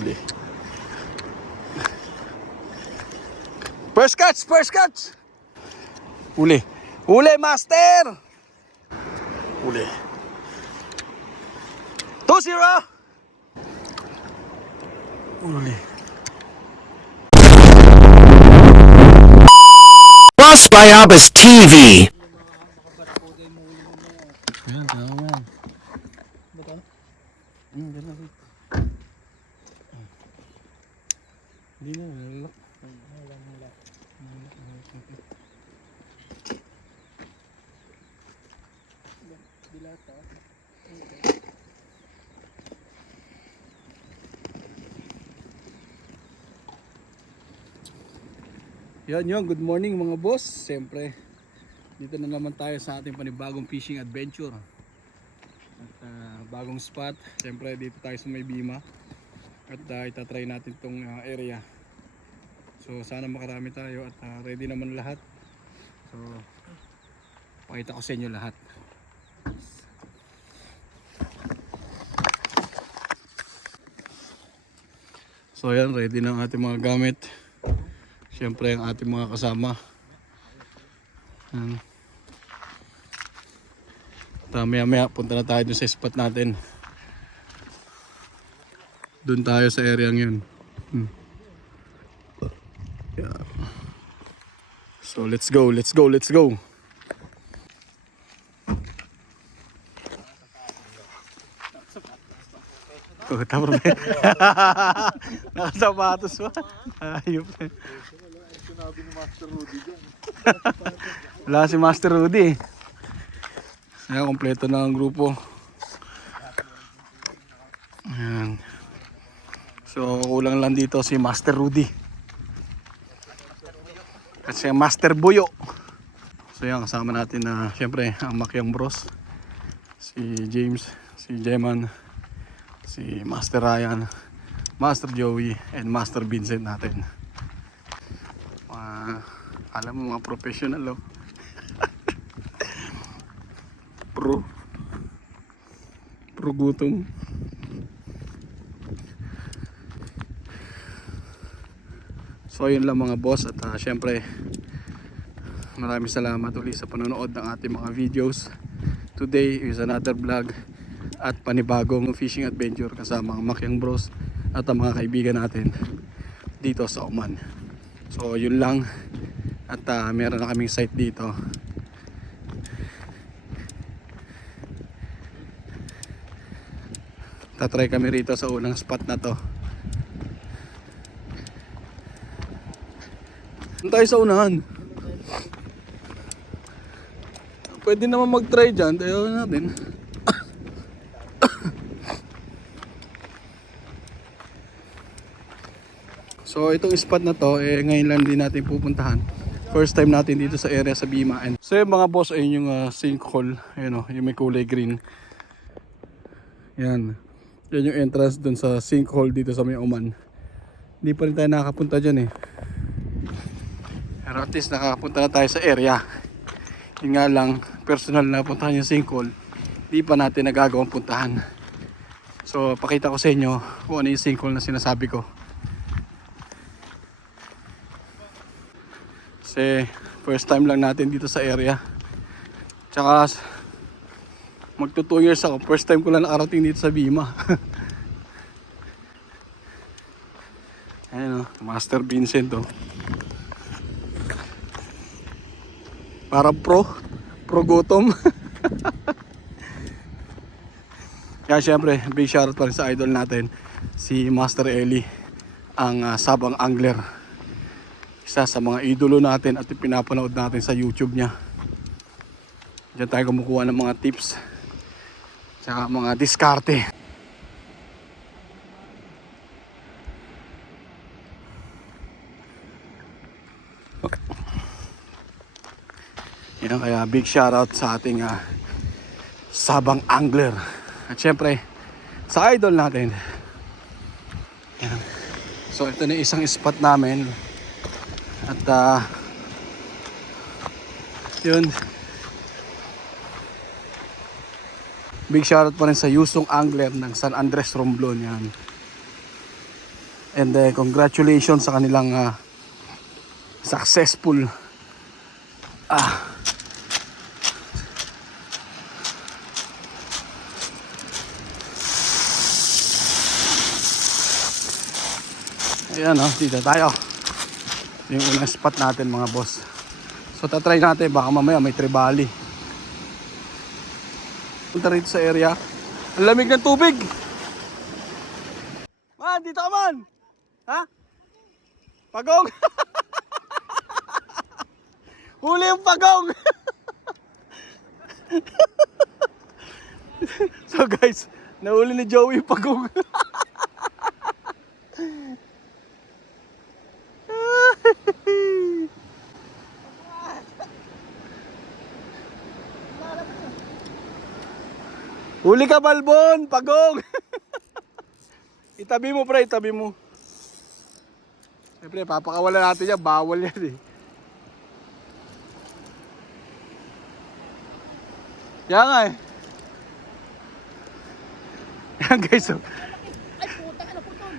Uli. First catch, first catch. Uli. Uli, master. Uli. 2-0. Uli. Boss Bayabas TV. Ayan, tama yan. Ba't ano? Ganda. Hindi na, nalak. Yan, good morning mga boss. Siyempre, dito na naman tayo sa ating panibagong fishing adventure. At bagong spot. Siyempre, dito tayo sa May Bima. At itatry natin tong area. So, sana makarami tayo at ready naman lahat. So, pakita ko sa inyo lahat. So, yan, ready na ang ating mga gamit. Siyempre ang ating mga kasama. Maya punta na tayo dun sa spot natin. Dun tayo sa area yun. Yeah. So let's go. Oh, tama ba? Nakasapatos ba? Ayop. Sinabi ni Master Rudy dyan. Wala si Master Rudy. Ayan, kompleto na ang grupo. Ayan. So, kulang lang dito si Master Rudy. At si Master Buyo. So, yan, kasama natin na syempre ang Makyang Bros. Si James, si Jeman, si Master Ryan, Master Joey, and Master Vincent natin. Alam mo mga professional, oh. Pro gutom. So yun lang mga boss. At syempre maraming salamat ulit sa panonood ng ating mga videos. Today is another vlog at panibagong fishing adventure kasama ang Makyang Bros at ang mga kaibigan natin dito sa Oman. So yun lang. At meron na kaming site dito. Tatry kami rito sa unang spot na to. Doon tayo sa unahan. Pwede naman mag-try dyan. Tayo natin. So itong spot na to, ngayon lang din natin pupuntahan. First time natin dito sa area sa Bima. And so yung mga boss, ayun yung sinkhole. Ayun, yung may kulay green. Yan. Yan yung entrance dun sa sinkhole dito sa may Oman. Hindi pa rin tayo nakakapunta dyan eh. Pero at least nakakapunta na tayo sa area. Yun nga lang, personal na puntahan yung sinkhole. Hindi pa natin nagagawang puntahan. So pakita ko sa inyo kung ano yung sinkhole na sinasabi ko. Kasi first time lang natin dito sa area. Tsaka magto 2 years ako. First time ko lang nakarating dito sa Bima. Ayan o, Master Vincent o. Para pro gutom. Kaya syempre, big shoutout pa rin sa idol natin, si Master Eli, ang sabang angler. Isa sa mga idolo natin at pinapanood natin sa YouTube niya. Diyan tayo kumukuha ng mga tips tsaka mga diskarte. Yan, kaya big shoutout sa ating sabang angler. At syempre sa idol natin. Yan. So ito na isang spot namin. At yun, big shoutout pa rin sa Yusong Angler ng San Andres Romblon. Yan. And congratulations sa kanilang successful ayan dito tayo. Yung unang spot natin mga boss. So tatry natin, baka mamaya may tribali. Punta rito sa area. Ang lamig ng tubig. Man, dito ka man. Ha? Pagong. Huli yung pagong. So guys, nahuli ni Joey yung pagong. Huli ka, Balbon! Pagong! Itabi mo, pre. Itabi mo. Siyempre, papakawala natin yan. Bawal yan eh. Yan nga eh. Yan guys. Oh. Ay, puta ka na po doon.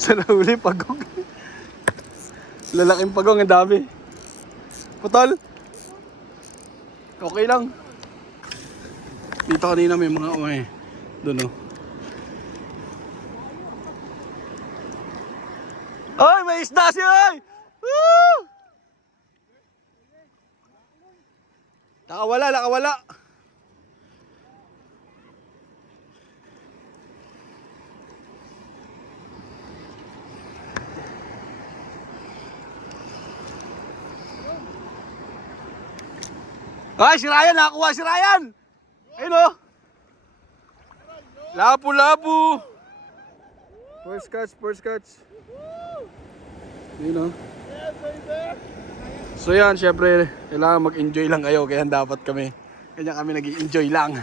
Sa nahuli, pagong. Lalaking pagong, ang dami. Putol. Okay lang. Dito kanina may mga umay. Doon oh. Ay, may isda siya! Ay! Woo! Nakawala, nakawala. Ay, si Ryan! Nakakuha si Ryan! Ayun o! Lapu-lapu! First catch, first catch. Ayun o. So yan, syempre, kailangan mag-enjoy lang kayo, kaya dapat kami. Kanya kami nag-enjoy lang.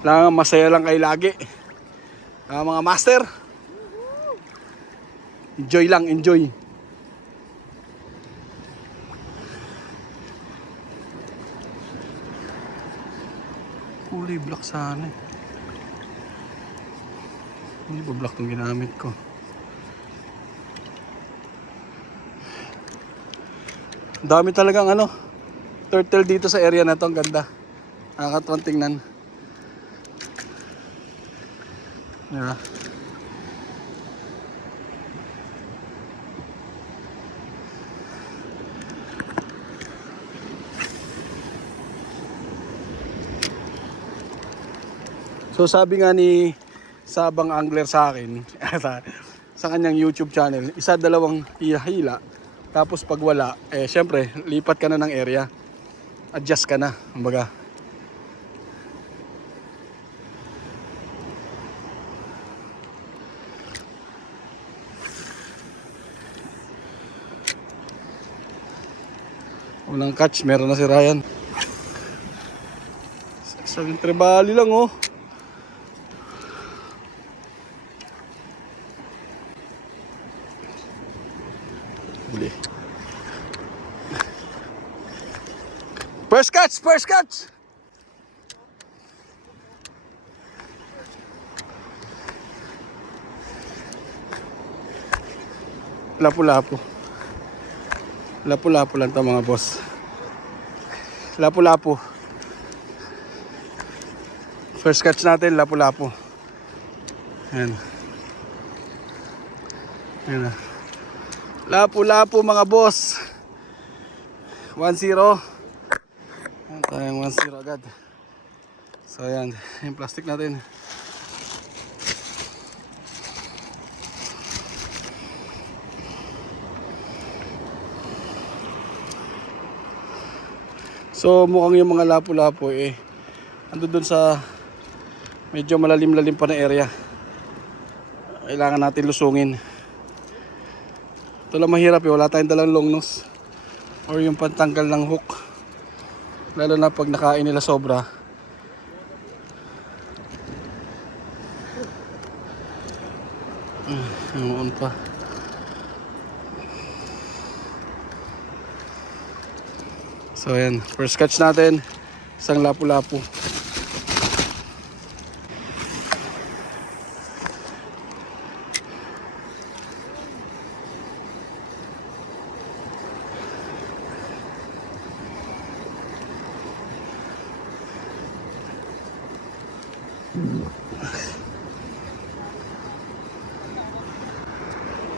Kailangan masaya lang kayo lagi. Mga master. Enjoy lang, enjoy. Kulay black sana eh. Hindi ba black yung ginamit ko? Dami talagang turtle dito sa area na to. Ang ganda. Nakakatuwang tingnan. Diba? So sabi nga ni Sabang Angler sa akin, sa kanyang YouTube channel, 1-2 hila-hila. Tapos pag wala, syempre, lipat ka na ng area. Adjust ka na, kumbaga. Unang catch, meron na si Ryan. Sa tribali lang oh. First catch! First catch! Lapu-lapu. Lapu-lapu lang ito mga boss. Lapu-lapu. First catch natin, lapu-lapu. Ayan. Ayan na. Lapu-lapu mga boss. 1-0. Ayan tayong 1-0 agad. So ayan, yung plastic natin. So mukhang yung mga lapu-lapu ando dun sa medyo malalim-lalim pa na area. Kailangan natin lusungin. Ito lang mahirap wala tayong dalang long nose or yung pantanggal ng hook. Lalo na pag nakain nila sobra. Namuon pa. So ayan, first catch natin, isang lapu-lapu.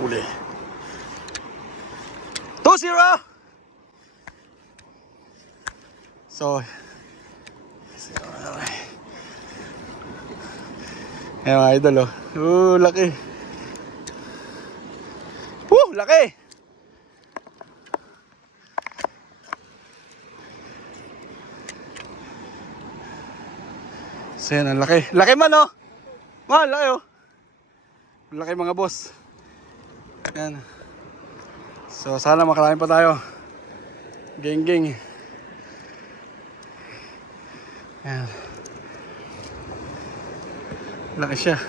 Uli. 2-0! So, ayan mga idol oh. Laki. Laki! So yan, ang laki. Laki man oh! Laki oh! Laki mga boss. Yan. So sana makarami pa tayo. Geng. Yan. Laki siya.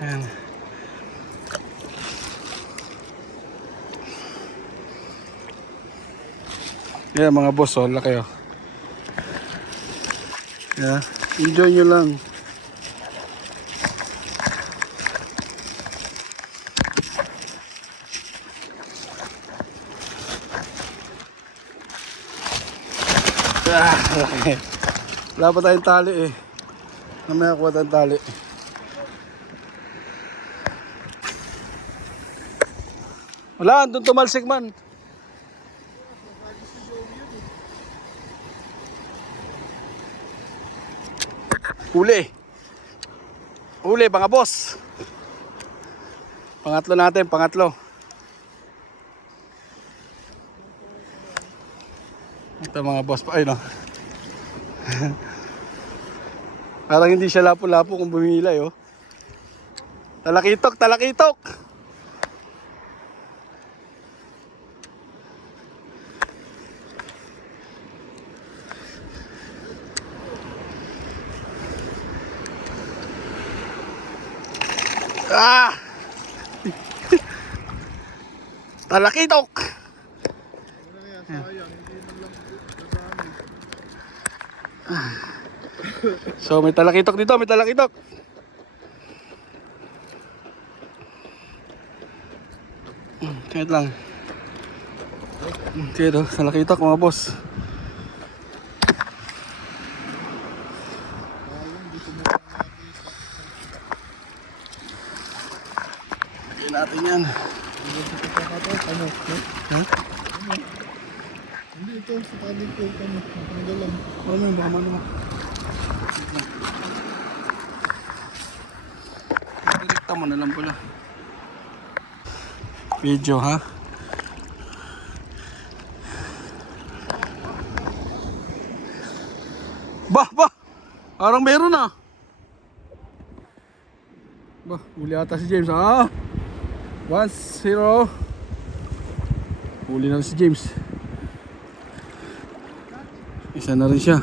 Yan. Yan mga boss oh, laki oh. Yeah. Enjoy nyo lang. Okay. Wala pa tayong tali eh. Mamaya kuha tayong tali. Wala, doon tumalsik man. Uli mga boss. Pangatlo natin, pangatlo. Ito mga boss pa, ay no. Parang hindi siya lapo-lapo kung bumilay oh. Talakitok. Talakitok. So may talakitok dito, may talakitok. Kahit lang. Dito, talakitok mga boss. Lagyan natin yan. Ha? Hindi ito, sa kaling ko ito. Natanggalan. Ano yung baka mano mo? Direkta mo na lang pala. Video ha? Bah! Parang meron ah! Bah, huli ata si James ha? 1-0. Huli na si James. Isa na rin siya.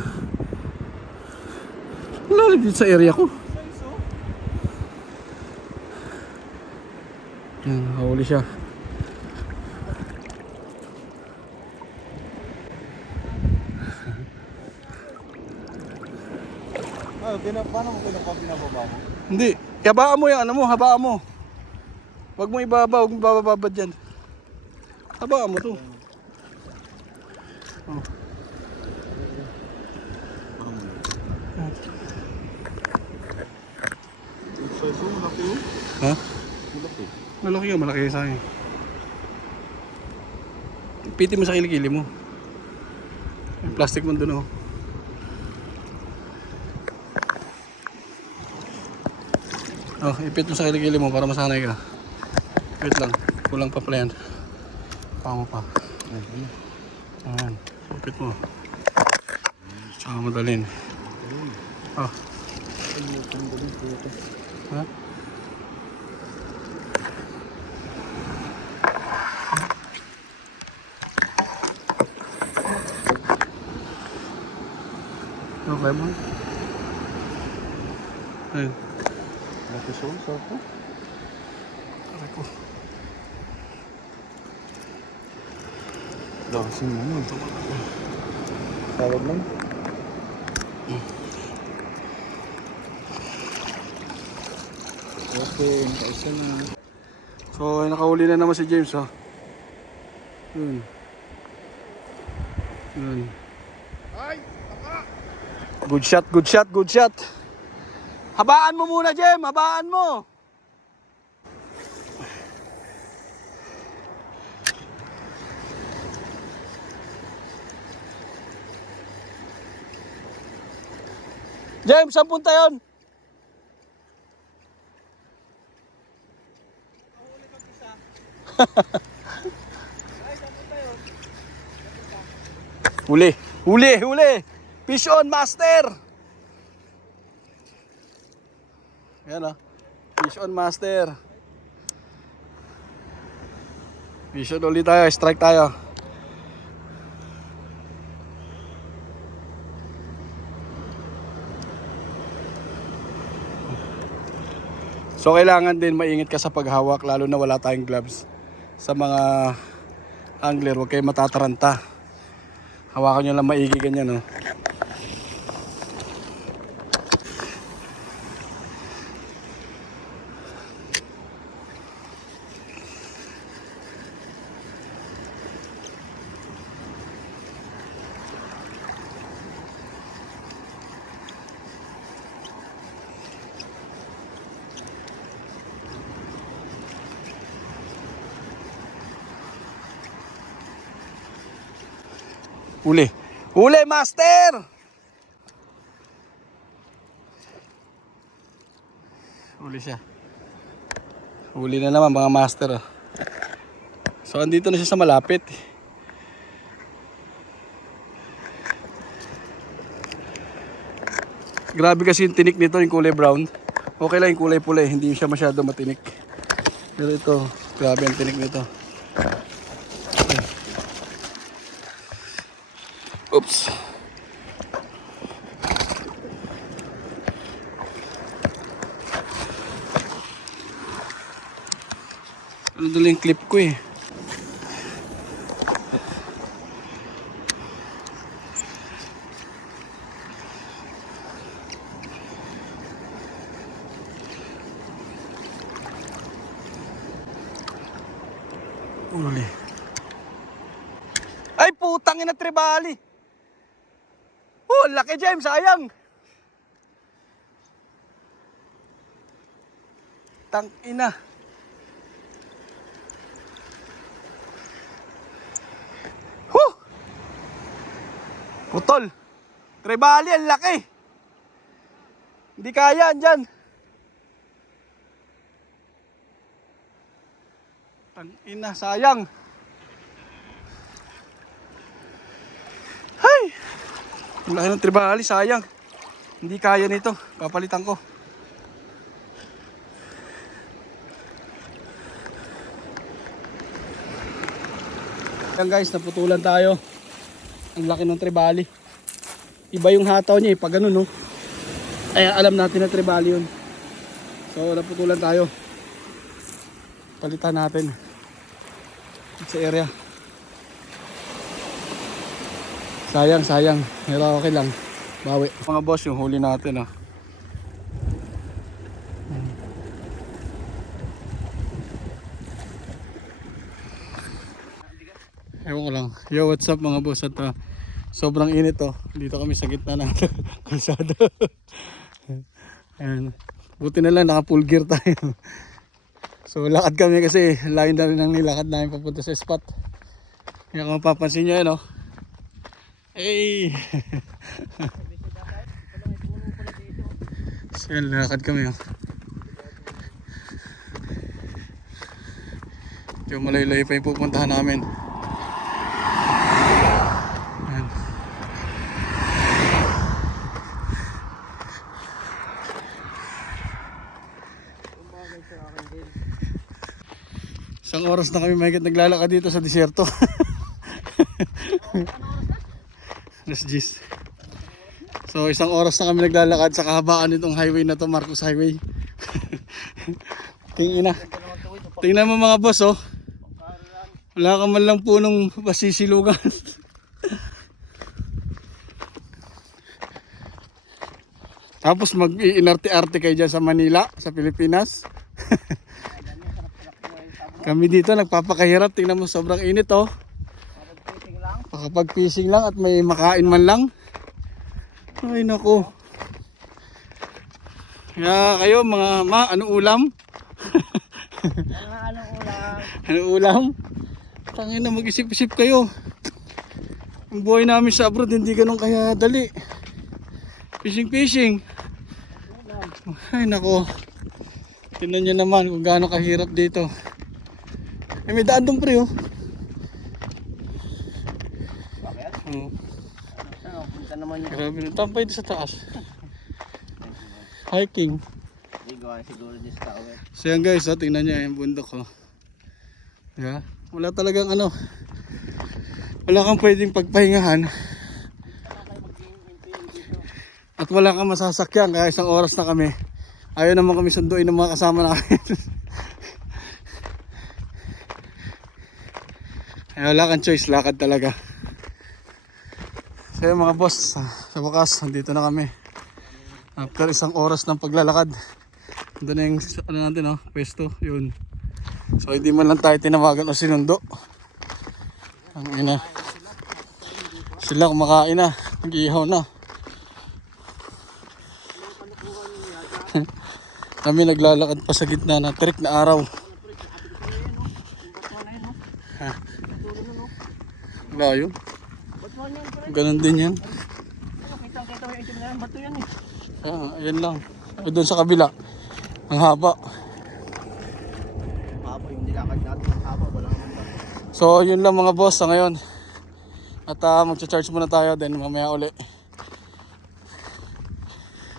Lalim dito sa area ko. Yan, huli siya. Paano mo pinababa mo? Hindi, habaan mo yung ano mo, habaan mo. Huwag mo ibaba, huwag mo bababad dyan. Habaan mo to. Oh. Malaki yun? Ha? Malaki. Malaki yun, malaki yun sa akin. Piti mo sa kilikili mo. Yung plastic mo dun oh. Oh, ipit mo sa kilikili mo para masanay ka. Wait lang, kulang pa pala yan. Pamo pa. Ayan, ipit mo. Tsaka madalin. Oh. Ha? Okay mo? Ayun. Malaki siya, sarap po. Aray ko. Dancing mo mo. Tawag lang. Okay, kaisa na. So, nakahuli na naman si James ha. Yun. Good shot, good shot, good shot. Habaan mo muna, Jem. Habaan mo. Jem, saan punta yun? Huli, huli, huli. Fish on, master. Yan o. Fish on, master. Fish on ulit tayo, strike tayo. So kailangan din maingat ka sa paghawak, lalo na wala tayong gloves. Sa mga angler, huwag kayo matataranta. Hawakan nyo lang maigi ganyan, no? Huli. Huli, master! Huli siya. Huli na naman mga master. Oh. So, andito na siya sa malapit. Grabe kasi yung tinik nito, yung kulay brown. Okay lang yung kulay pula, hindi siya masyado matinik. Pero ito, grabe ang tinik nito. Oops. Ano dala yung clip ko eh. Uli. Ay putang ina, tribali. Oh, laki James, sayang. Tang ina. Huh! Putol. Tribali, ang laki. Hindi kaya andyan. Tang ina, sayang. Hay! Ang laki ng tribali, sayang. Hindi kaya nito. Papalitan ko. Yan guys, naputulan tayo. Ang laki ng tribali. Iba yung hataw niya eh, pag ganun no. Ay, alam natin na tribali yun. So, naputulan tayo. Palitan natin. Sa area. Sayang, sayang. Pero okay lang. Bawi. Mga boss, yung huli natin ah. Ewan ko lang. Yo, what's up mga boss? At sobrang init oh. Dito kami sa gitna ng kalsada. Ayan. Buti na lang naka full gear tayo. So lakad kami kasi layo na rin ang nilakad namin papunta sa spot. Kaya kung mapapansin nyo yan oh. Hey! So yan, lakad kami oh. Yung malayo-layo pa yung pupuntahan namin. Ayan. Isang oras na kami mahigit naglalakad dito sa disyerto. Alas 10. So isang oras na kami naglalakad sa kahabaan nitong highway na to, Marcos Highway. Tingnan. Tingnan mo mga boss oh. Wala ka man lang punong pasisilugan. Tapos mag-iinarte-arte kayo dyan sa Manila, sa Pilipinas. Kami dito nagpapakahirap. Tingnan mo, sobrang init oh. Makapag-fishing lang at may makain man lang. Ay nako. Kaya kayo mga ano ulam? Anong ulam? Ano ulam? Tangin na mag-isip-isip kayo. Ang buhay namin sa abroad hindi ganun kaya dali. Fishing. Ay nako. Tingnan nyo naman kung gaano kahirap dito. Eh may daan doon pre oh. Bakit? Oh. Ano, punta naman yung Grabe na. Tampay doon sa taas. Hiking. hindi gawa siguro din sa tao eh. So yan guys, oh, tingnan nyo yung bundok oh. Diba? Wala talagang ano. Wala kang pwedeng pagpahingahan. At wala kang masasakyan kaya isang oras na kami. Ayaw naman kami sunduin ng mga kasama namin. Ay, wala kang choice, lakad talaga. So yun mga boss, sa wakas, nandito na kami. After isang oras ng paglalakad. Doon na yung ano natin, oh, pwesto, yun. So hindi man lang tayo tinawagan o sinundo. Ang ina. Sila kumakain na, nag-ihaw na. Kami naglalakad pa sa gitna ng terik na araw. Ha? Layo. Ganon din yan. Kitang-kita mo yung itim na yan, bato yan eh. Ayan lang. Doon sa kabila. Ang haba. Haba yung nilakad natin, ang haba, wala naman ba. So yun lang mga boss sa ngayon. At magcha-charge muna tayo then mamaya uli.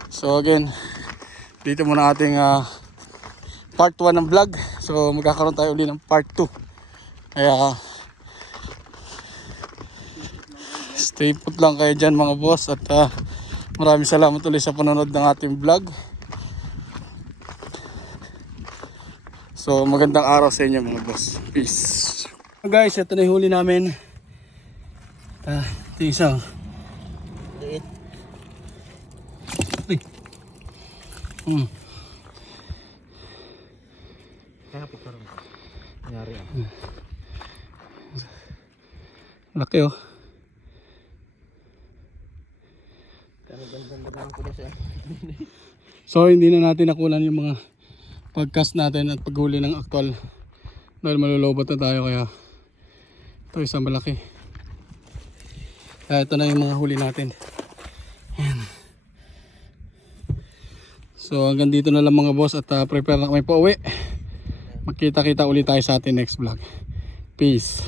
So again, dito muna ating part 1 ng vlog. So magkakaroon tayo uli ng part 2. Kaya stay put lang kayo dyan mga boss. At maraming salamat ulit sa panonood ng ating vlog. So magandang araw sa inyo mga boss. Peace. So guys, ito na yung huli namin. Ito yung isa. Liit. Uy. Kaya picture mo. Nangyari ah. Laki oh. Kaya ganda-ganda ko din siya. So hindi na natin nakulan yung mga pagcast natin at paghuli ng actual. Dahil malulobot na tayo kaya ito isang malaki. Kaya ito na yung mga huli natin. Ayan. So hanggang dito na lang mga boss at prepare na kami pa uwi. Magkita-kita ulit tayo sa ating next vlog. Peace.